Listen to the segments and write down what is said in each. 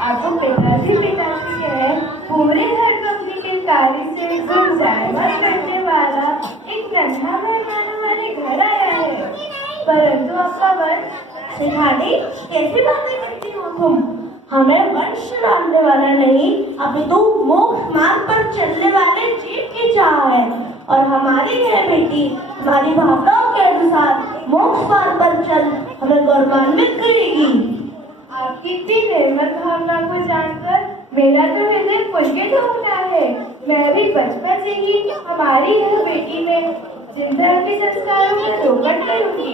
आपको पिताजी है, पूरे घर को अपनी किलकारी से गुलजार करने वाला एक नन्हा मेहमान हमारे घर आया है। परंतु आपका वंश शिखानी कैसे बातें करती हो तुम? हमें वंश डालने वाला नहीं, अपितु मोक्ष मार्ग पर चलने वाले जीव की चाह है। और हमारी है बेटी, हमारी भावनाओं के अनुसार मोक्ष मार्ग पर चल हमें गौरवान्वित करेगी। आपकी इतनी निर्मल भावना को जानकर मेरा तो हृदय पुलकित हो उठा है। मैं भी बचपन से ही हमारी यह बेटी में जिन तरह के संस्कारों को रोकट करूंगी।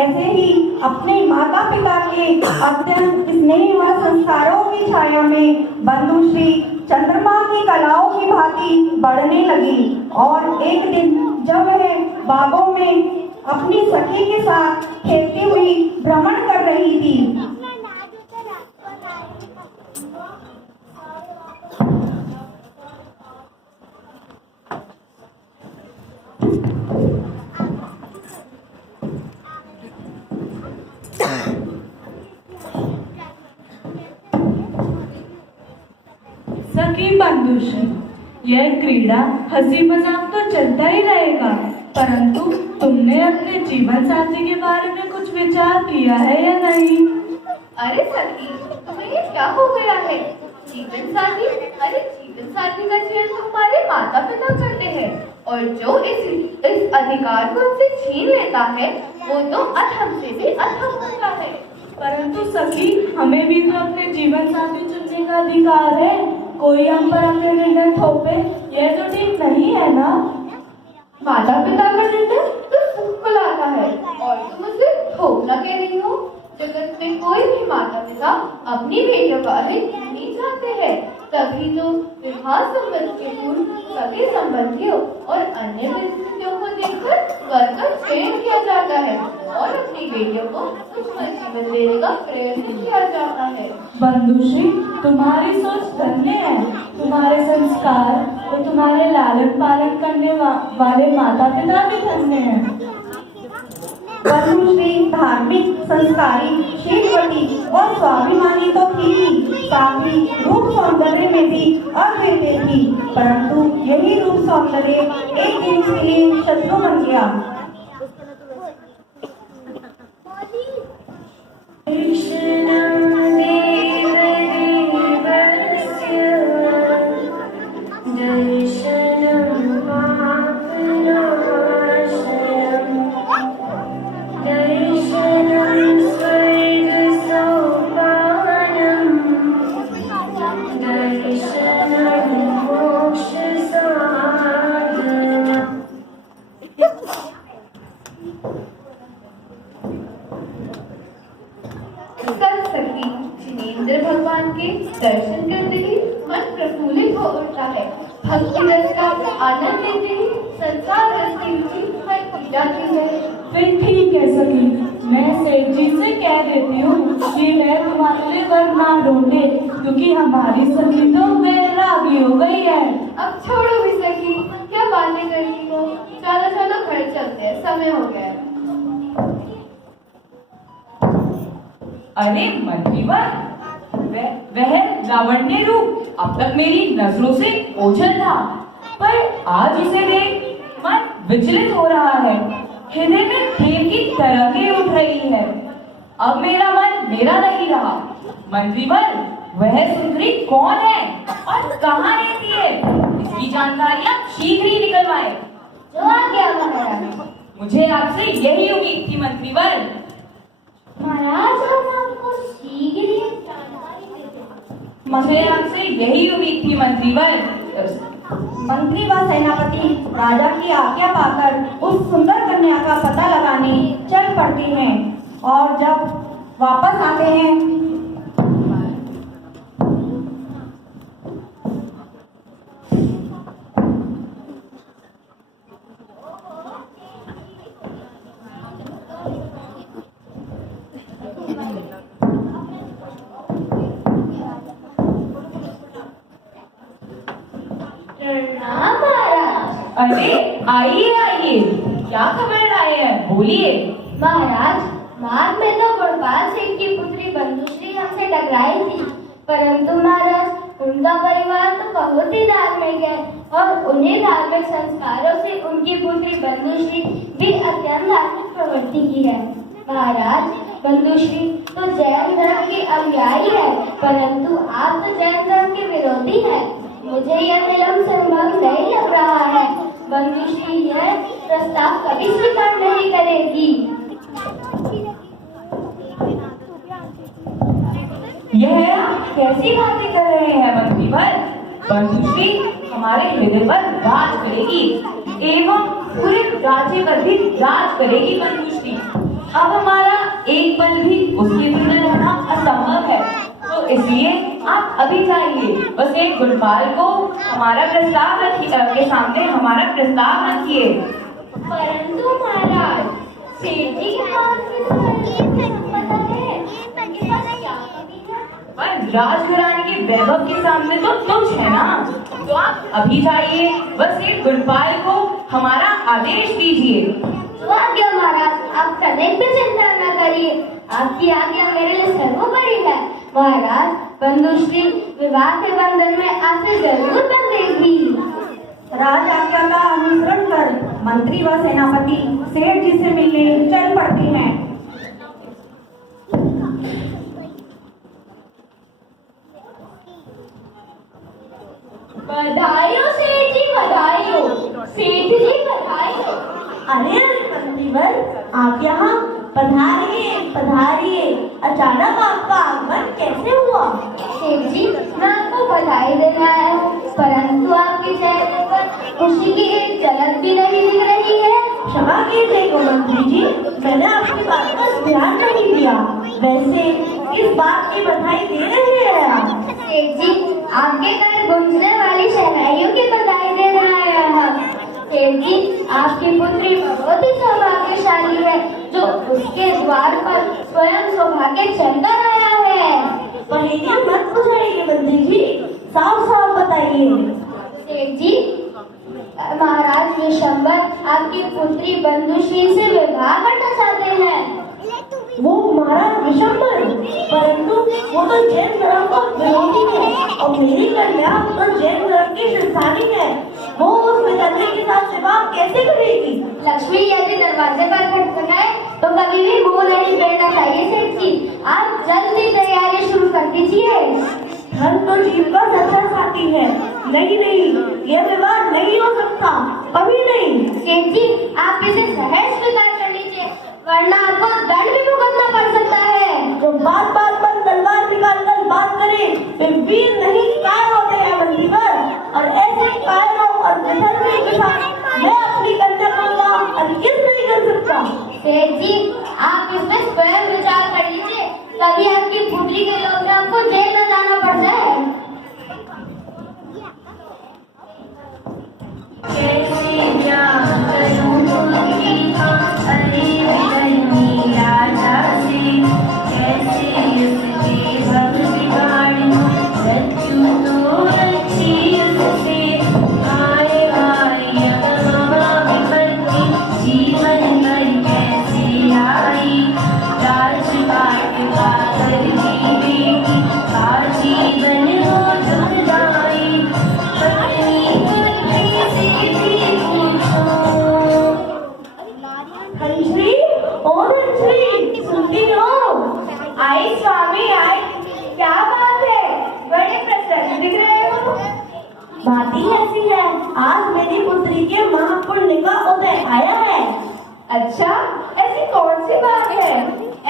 ऐसे ही अपने माता पिता के अत्यंत स्नेह व संस्कारों की छाया में बंधुश्री चंद्रमा की कलाओं की भांति बढ़ने लगी। और एक दिन जब वह बागों में अपनी सखी के साथ खेलती हुई भ्रमण कर रही थी, सखी बंधुश्री, यह क्रीड़ा हंसी मजाक तो चलता ही रहेगा, परंतु तुमने अपने जीवन साथी के बारे में कुछ विचार किया है या नहीं? अरे सखी, तुम्हें ये क्या हो गया है? जीवन साथी? अरे जीवन साथी का चयन तुम्हारे माता पिता करते हैं, और जो इस अधिकार को उनसे छीन लेता है वो तो अधम से भी अधम होता है। परंतु सखी, हमें भी तो अपने जीवन साथी चुनने का अधिकार है। कोई हम पर अपने निर्णय थोपे, यह तो ठीक नहीं है ना? माता पिता का निर्णय तो सुख को लाता है, और तुम उसे थोपना कह रही हो? जगत में कोई भी माता पिता अपनी बेटियों का हित नहीं चाहते हैं, तभी तो विवाह संबंध के पूर्व सगे संबंधियों और अन्य परिस्थितियों को देखकर वर का चयन किया जाता है और अपनी बेटियों को सुखमय जीवन देने का प्रयत्न किया जाता है। बंधुश्री, तुम्हारी सोच धन्य है। तुम्हारे संस्कार और तुम्हारे लालन पालन करने वाले माता पिता भी धन्य हैं। बंधुश्री धार्मिक, संस्कारी, शीलवती और स्वाभिमानी तो थी ही, साथ ही रूप सौंदर्य में भी अद्वितीय थी। परंतु यही रूप सौंदर्य एक दिन के लिए शत्रु बन गया। भगवान के दर्शन करते ही मन प्रफुल्लित हो उठता है। भक्ति रस का आनंद लेते ही संसार रस की रुचि हट जाती है। फिर ठीक है सखी, मैं सेठ जी से कह देती हूँ कि वह तुम्हारे लिए वर ना ढूंढे, क्योंकि हमारी सखी तो वैरागी हो गई है। अब छोड़ो भी सखी, क्या बातें कर रही हो? चलो चलो घर चलते हैं, समय हो गया है। अरे मंत्रीवर, वह लावण्य रूप अब तक मेरी नजरों से ओझल था, पर आज इसे देख मन विचलित हो रहा है। हृदय में प्रेम की तरंगें उठ रही है। अब मेरा मन मेरा नहीं रहा। मंत्रीवर, वह सुंदरी कौन है और कहाँ रहती है? इसकी जानकारियाँ शीघ्र ही निकलवाएं। जो आज्ञा महाराज। मुझे आपसे यही उम्मीद थी मंत्रीवर। महाराज, हम आपको शीघ्र ही मुझे आपसे यही उम्मीद थी मंत्रीवर। मंत्री व सेनापति राजा की आज्ञा पाकर उस सुंदर कन्या का पता लगाने चल पड़ते हैं, और जब वापस आते हैं अरे आइए आइए, क्या खबर लाए हैं, बोलिए। महाराज, मार्ग में तो गुणपाल सिंह की पुत्री बंधुश्री हमसे टकराई थी, परंतु महाराज उनका परिवार तो बहुत ही धार्मिक है और उन्हीं धार्मिक संस्कारों से उनकी पुत्री बंधुश्री भी अत्यंत धार्मिक प्रवृत्ति की है। महाराज, बंधुश्री तो जैन धर्म की अनुयायी है, परंतु आप तो जैन धर्म के विरोधी हैं। मुझे यह मिलन संभव नहीं लग रहा है। बंधुश्री यह प्रस्ताव कभी स्वीकार नहीं करेगी। यह आप कैसी बातें कर रहे हैं मंत्रीवर? बंधुश्री हमारे हृदय पर राज करेगी एवं पूरे राज्य पर भी राज करेगी बंधुश्री। अब हमारा एक पल भी उसके बिना रहना असंभव है, तो इसलिए आप अभी जाइए, बस एक गुणपाल को हमारा प्रस्ताव के सामने हमारा प्रस्ताव रखिए। परंतु महाराज, सेठ जी के पास भी तो पता है, उनके पास क्या कमी है? पर राजघराने के वैभव के सामने तो तुच्छ है ना। तो आप अभी जाइए, बस एक गुणपाल को हमारा आदेश दीजिए। तो आज्ञा महाराज, आप कनेक भी चिंता न करिए, आपकी आज्ञा मेरे लिए सर्वोपरि है। महाराज, बंधुश्री विवाह के बंधन में आपसे जरूर बंधेगी। राज आज्ञा का अनुसरण कर मंत्री व सेनापति सेठ जी से मिलने चल पड़ते हैं। बधाइयो सेठ जी, बधाइयो सेठ जी, बधाइयो। अरे मंत्रीवर, आप यहाँ पधारिए पधारिए। अचानक आपका आगमन कैसे हुआ? सेठ जी, मैं आपको बधाई देने आया हूँ, परंतु आपके चेहरे पर खुशी की एक झलक भी नहीं दिख रही है। क्षमा कीजिएगा मंत्री जी, मैंने आपकी बात पर ध्यान नहीं दिया। वैसे इस बात की बधाई दे रही है आप? सेठ जी, आपके घर गूंजने वाली शहनाइयों की बधाई देने आया हूँ। सेठ जी, आपकी पुत्री बहुत ही सौभाग्यशाली है, जो उसके द्वार पर स्वयं सौभाग्य चलकर आया है। पहेलियाँ मत बुझाइए मंत्री जी, साफ साफ बताइए। सेठ जी, महाराज विशंबर आपकी पुत्री बंधुश्री से विवाह करना चाहते हैं। वो महाराज विशंबर, परंतु वो तो जैन धर्म का विरोधी है और मेरी कन्या तो जैन धर्म की श्रद्धालु है। वो उस विधर्मी के साथ विवाह कैसे करेगी? लक्ष्मी यदि दरवाजे पर खटखटाए तो कभी भी मुंह नहीं फेरना चाहिए। सेठ जी, आप जल्दी तैयारी शुरू कर दीजिए। धन तो जीव का सच्चा साथी है। नहीं नहीं, यह विवाह नहीं हो सकता, कभी नहीं। सेठ जी, आप इसे सहज स्वीकार कर लीजिए, वरना आपको दंड भी भुगतना पड़ सकता है। जो बात बात पर तलवार निकाल कर बात करे वे वीर नहीं कायर होते हैं मंत्रीवर, और ऐसे कायरों और विधर्मी के साथ मैं अपनी कन्या को अर्पित नहीं कर सकता। सेठ जी, आप इसमें स्वयं विचार कर लीजिए, तभी आपकी पुत्री के लोग आपको जेल में जाना पड़ जाए। कैसे ब्याह करूं तुमकी अरे विधर्मी राजा से, कैसे इसके भव बिगाड़ूं रज्जू तो अच्छी उससे। हाय हाय अगवा विपत्ति जीवन भर कैसे आई, राजपाट का करती बेटी का जीवन हो दुखदाई। पत्नी पुत्री से भी पूछो। धनश्री, ओ धनश्री, सुनती हो? आई स्वामी आई, क्या बात है, बड़े प्रसन्न दिख रहे हो। बात ही ऐसी है, आज मेरी पुत्री के महापुण्य का उदय आया है। अच्छा, ऐसी कौन सी बात है?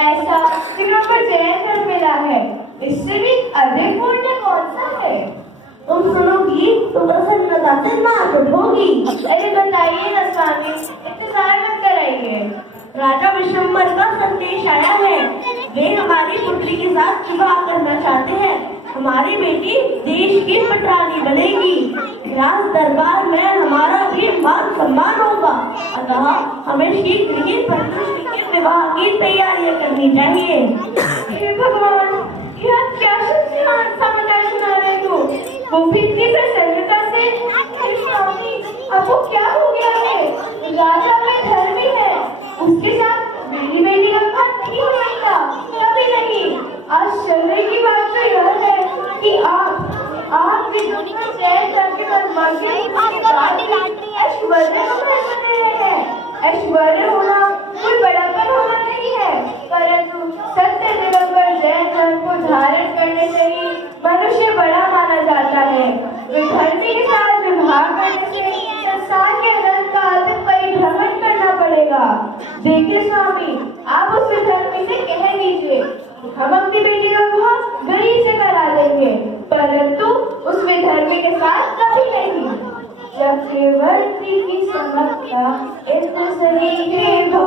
ऐसा जिक्र पर जैन धर्म मिला है, इससे भी अधिक पुण्य कौन सा है? तुम सुनोगी तो प्रसन्नता से नाच उठोगी। अरे बताइए ना स्वामी, इंतजार मत कराइए। राजा विशंबर का संदेश आया है, वे हमारी पुत्री के साथ विवाह करना चाहते हैं। हमारी बेटी देश की पटरानी बनेगी, राज दरबार में हमारा भी मान सम्मान होगा, अतः हमें शीघ्र ही बंधुश्री के विवाह की तैयारियां करनी चाहिए। हे भगवान, यह क्या समाचार सुना रहे हो? वो भी इतनी प्रसन्नता से। हे स्वामी, आपको क्या हुआ? आप भी दुख में चैन करके बदमाशी ऐश्वर्य बन रहे हैं। ऐश्वर्य होना कोई बड़ापन होना नहीं है, परंतु सत्य दिगंबर जैन धर्म को धारण करने से ही मनुष्य बड़ा माना जाता है। विधर्मी के साथ विवाह करने से संसार के अनंत काल तक परिभ्रमण करना पड़ेगा। देखिए स्वामी, आप उस विधर्मी से कह दीजिए हम अपनी बेटी का विवाह गरीब से करा देंगे, परंतु उस विधर्मी के साथ कभी नहीं। चक्रवर्ती की समस्या इतना सही हो,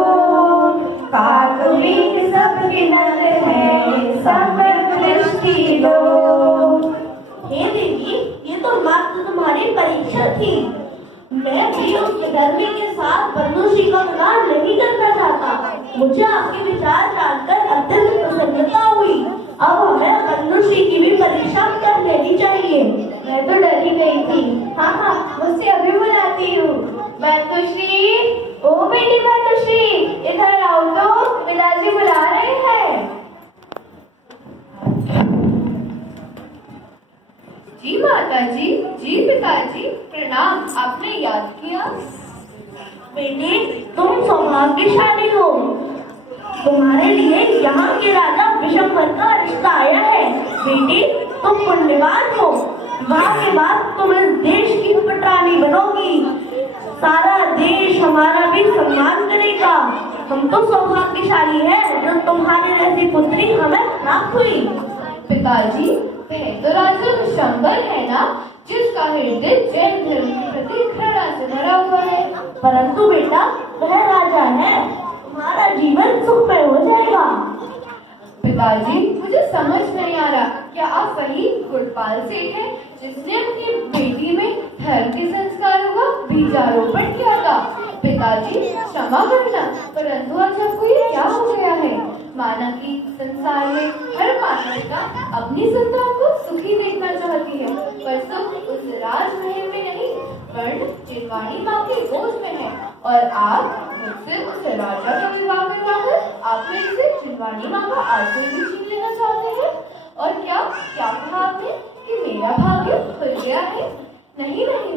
कातुरी सब गिनत है, समर्थ दृष्टि लो। हे देवी, ये तो मात्र तुम्हारी परीक्षा थी। मैं भी उस विधर्मी के साथ बंधुश्री का विवाह नहीं करना चाहता। मुझे आपके विचार जानकर अत्यंत प्रसन्नता हुई। अब हमें बंधुश्री की भी परीक्षा कर लेनी चाहिए। मैं तो डर ही गई थी। हाँ, मुझसे अभी बुलाती हूँ। बंधुश्री, ओ बेटी बंधुश्री, इधर आओ तो, पिताजी बुला रहे हैं। जी माता जी, जी पिताजी, प्रणाम। आपने याद किया? बेटी, तुम सौभाग्यशाली हो। तुम्हारे लिए यहाँ के राजा विशंबर का रिश्ता आया है। बेटी, तुम पुण्यवान हो। विवाह के बाद तुम इस देश की पटरानी बनोगी। सारा देश हमारा भी सम्मान करेगा। हम तो सौभाग्यशाली हैं जो तुम्हारे जैसी पुत्री हमें प्राप्त हुई। पिताजी, वह तो राजा विशंबर है ना, जिसका हृदय जैन धर्म के प्रति घृणा से भरा हुआ है। परंतु बेटा, वह राजा है, तुम्हारा जीवन सुखमय हो जाएगा। पिताजी, मुझे समझ नहीं आ रहा, क्या आप वही गुणपाल सेठ हैं जिसने अपनी बेटी में धर्म के संस्कारों का बीजारोपण किया था? पिताजी, क्षमा करना, परंतु आज आपको ये क्या हो गया है? माना कि संसार में हर माता अपनी संतान को सुखी देखना चाहती है, पर सुख उस राजमहल में नहीं, वर्ण चिरवाणी माँ के गोद में है। और आप मुझसे उस राजा का विवाह करवाकर आपने इसे चिरवाणी माँ का आंचल भी छीन लेना चाहते हैं? और क्या क्या कहा आपने कि मेरा भाग्य खुल गया है? नहीं नहीं,